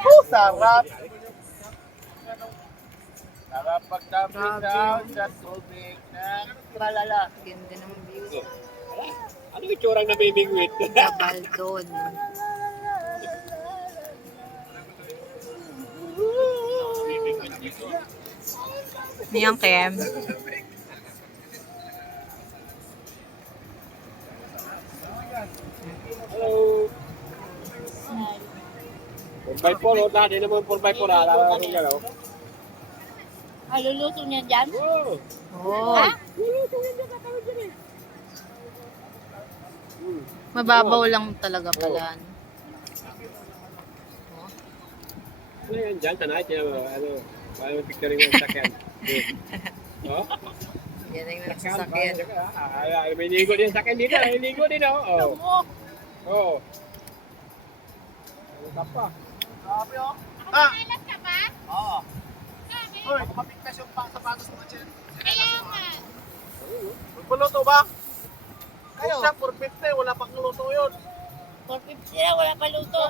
Oh, sarap. Sarap pagtapos down sa tubig ng tralala. Ganda ng view. Ano yung tsurang nabibingwit? Baldon. Niyang Kem. Hello. 4x4, oh, dati naman 4x4, alala ko yan, oh. Ay, luluto niya dyan? Oh. Oh. Mababaw lang talaga pala. ano. Ano yan dyan, oh, ano, paano picturing ng sakyan. Oh, Yan ang sakyan. nagsasakyan. Ah, ah, may ligo din sakyan dito, may ligo din, oh. Oh. Oh. Ano ka pa? Grabe oh. Ah! Kailan ka ba? Oo. Hoy, kumapigtas yung pang sapatos mo dyan. Kaya nga. Magpaluto ba? Kayo. Siya, 450, wala pang luto yun. 450 na, wala pa luto.